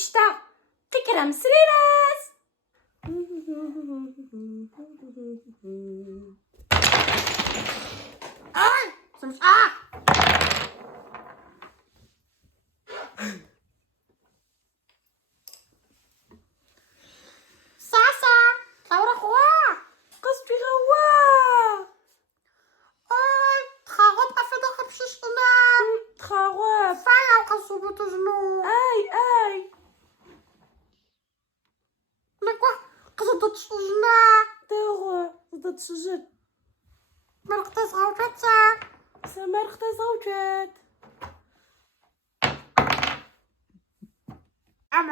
تشتا تكرم سريراس. Sasa, Laura Roy. قصدي غوا Oi, خراب أفضل بشيشنا. تخاوب. فايا وقصوبة تجنو. اي لكوا قصدت تجنا. دغ ضد سجد مرقتس غوتتا. سمر اختي زوجات. أم.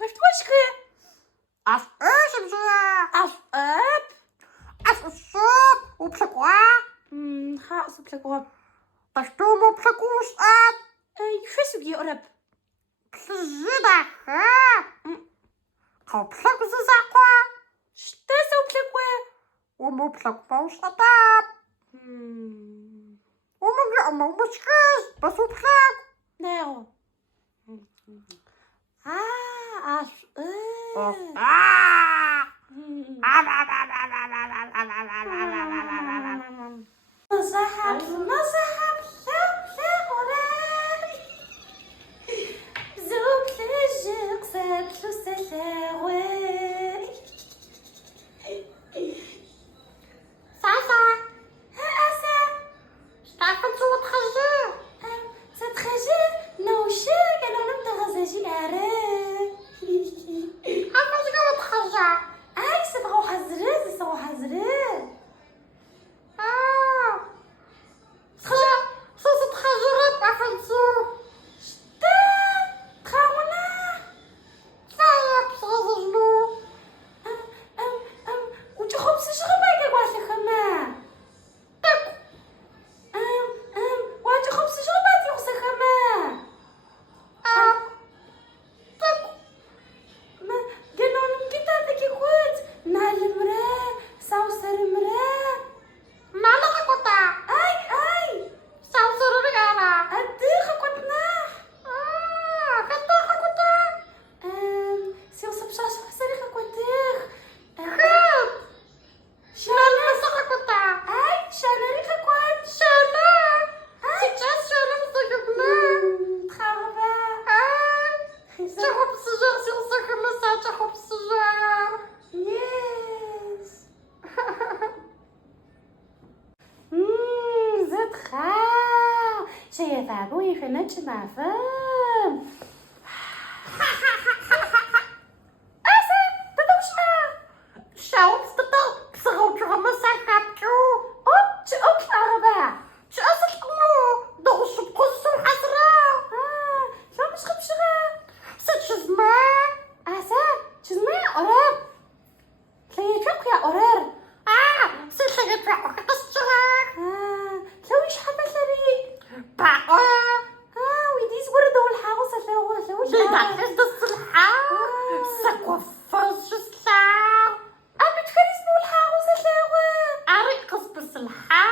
باش توشكي أف إيش بجوا. اب أف الصوب وبشكوا. خاص بشكوى. باش تومو بشكوش أب. اي شو سبي قرب بسجدة ها. قو بشك ززاقوا. شتا سو بشكوى. ومو بشك فوش أطاب. ومو بيأمو مشكيش بس وبشك. ناو اش نصحب شق وراي زوب سجق سب شو سلاوي ساسا ها أسا تعرفين شو تخرجي. ستخجل نوشي كانوا نبدا غزاجي العراق عارفة شو تخرجي. اي سبغو حزرز تخرجي شو تخرجي رب عفنتو. شتا تخاونا فايا بشغل وجو خبز شغبا كواش خما واجو خبز شغبا تيوس خما ما قالوا لهم كتا ذاك كوت نعلم مرا ساوسر مرا مالك كنتا. اي سامسونو رجعنا. الديخ كنتنا كنتا كنتا. سيو سبشاش حسريخ كنتيخ خير. شانا مسخة كنتا. اي شانريخ كنت شانا. سيجاس شانا مسخة تخاوبا شخب السجار سيغسخ مسا شخب السجار. يس زد خاو شي ثابوي في نتش ما فهم أسا تدوشنا شاو تستطيع بسغو شخب مسا خابتو. أوب تشوك العربة شو أصل تقولو دغش بقص الحسرة. شو مش خبشغة ستشزما. أسا تشزمي قرب تلاقيتوك يا قرر سيخي يتفعوك قصتها. تلويش حبة لري باقا. ويديز وردو الحاغوصة تلوش بيبعتش الصلحة. سكوة فرز السلاح. أبي تفرز بو الحاغوصة تلوش أريقص بالصلحة.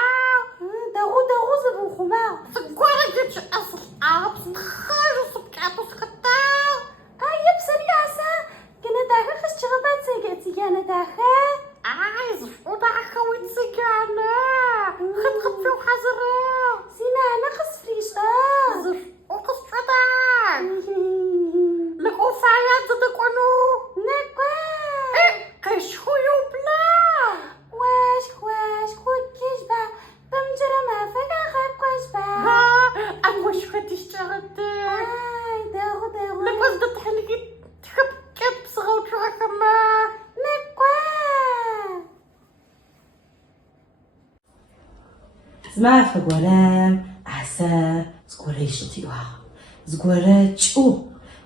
داغو زبو خما سكوة رجيتش أصل أرب سخاج وصبكاتو سكتار. يب سريع أسا كنا داخل خش شغبات سيجاتي كان داخل عايز فوضى عخوي تسيقانا. خد فيه وحزرة. سينا نقص فريش زف وقص فضاك. لقو فايات زدقونو. نكوا قيش خويو بلا. واش كود كيشبا بمجرى ما فقا خاب كوشبا أموش فتش تغدي. داغو لقو زدت حلقي تحب كب صغو تغكما. نكوا زما فقولام عسى زقورة يشطيوها زقورة تشو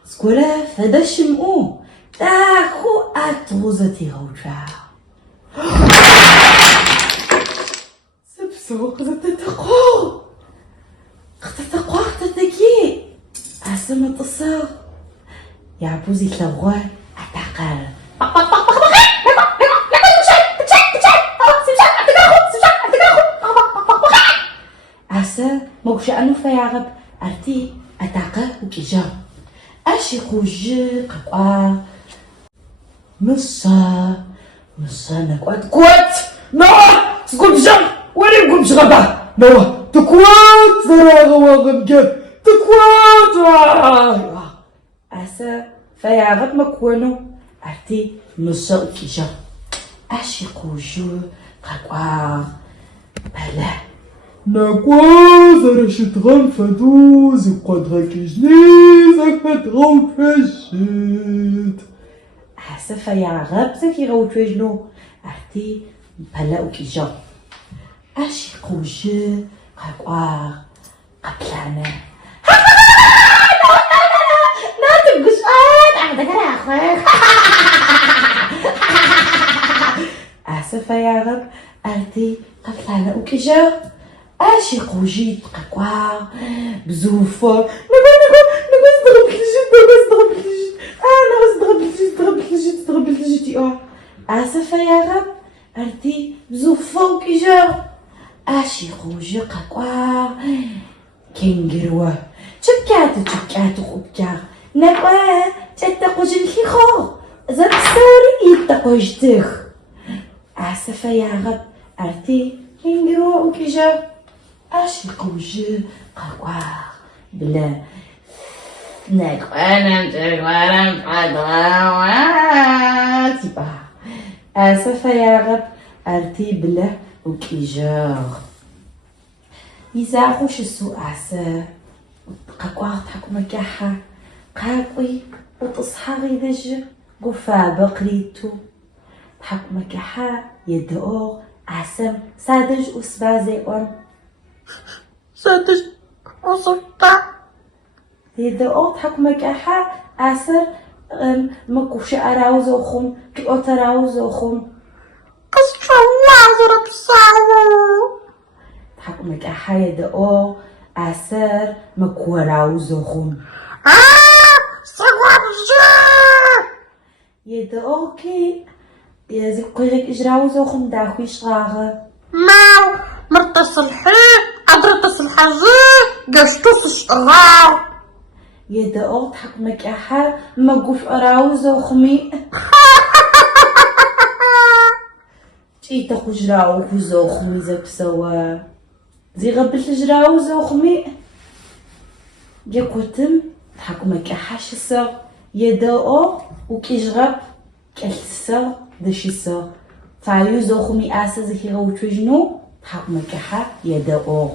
زقورة فدشمو تاخو أتغوزتي غوشا سبسو قزتتقو اختتكي عسى تصو يا بوزي تلوغوه أتاقر عسى موش أنو فيعغب أرتي أتاقة وكيجا أشي خوجي قاقوا نصا نقعد كوات نا تقول جم وين يقول بشغبة نا تكوات زراغة وغمجة تكوات أسا فيا غب مكونو أرتي نصا وكيجا أشي خوجي قاقوا بلا نقوا زرشت غنفدو زقد غكجني زكت غوفشت حسفة يا غاب زكي غوتوجنو أرتي بلا وكيجا أشي قوجي قاقوا قبلانا لا تبقش عندك راخك أسفة يا غاب أرتي قبلانا وكيجا أشي قوجي قاقوا بزوفة نقول ضرب الجيت أسفة يا رب أرتي بزوفة وكيجا أشي خوجي قاقوا كنجروة شبكات وخبكا نقوا تتقو جنكي خو زاد سوري يتقو جتخ أسفة يا رب أرتي كنجروة وكيجا أشي خوجي قاقوا بلا أسفة يا رب أرتي بلا وكيجار يزاخوش السوء عسى قاقوا تحكو مكاحة قاقوي وتصحى غيدج قفا بقريتو تحكو مكاحة يدعو عسم سادج وسبازيقون سادش وصلتا يدعو تحكو مكاحة عسر مكوش أراوزوخم كيوت أراوزوخم قصة وعزرك ساوو تحكو مكاحة يدعو عسر مكو أراوزوخم سواب جا يدعو كي يزيقويرك إجراوزوخم داخوي شغاغة ماو مرتصل حي أدرتصل حاجة قشتوس شغار يدعو تحكو مكاحة مكوش أراوزوخمي تي تاخو جراو زوخمي زك سوا زي غبلت جراو زوخمي يكوتم تحكو مكاحة شسا يدعو وكيجغب كالسا دشيسا فايو زوخمي آسا زكي غوتوجنو تحكو مكاحة يدعو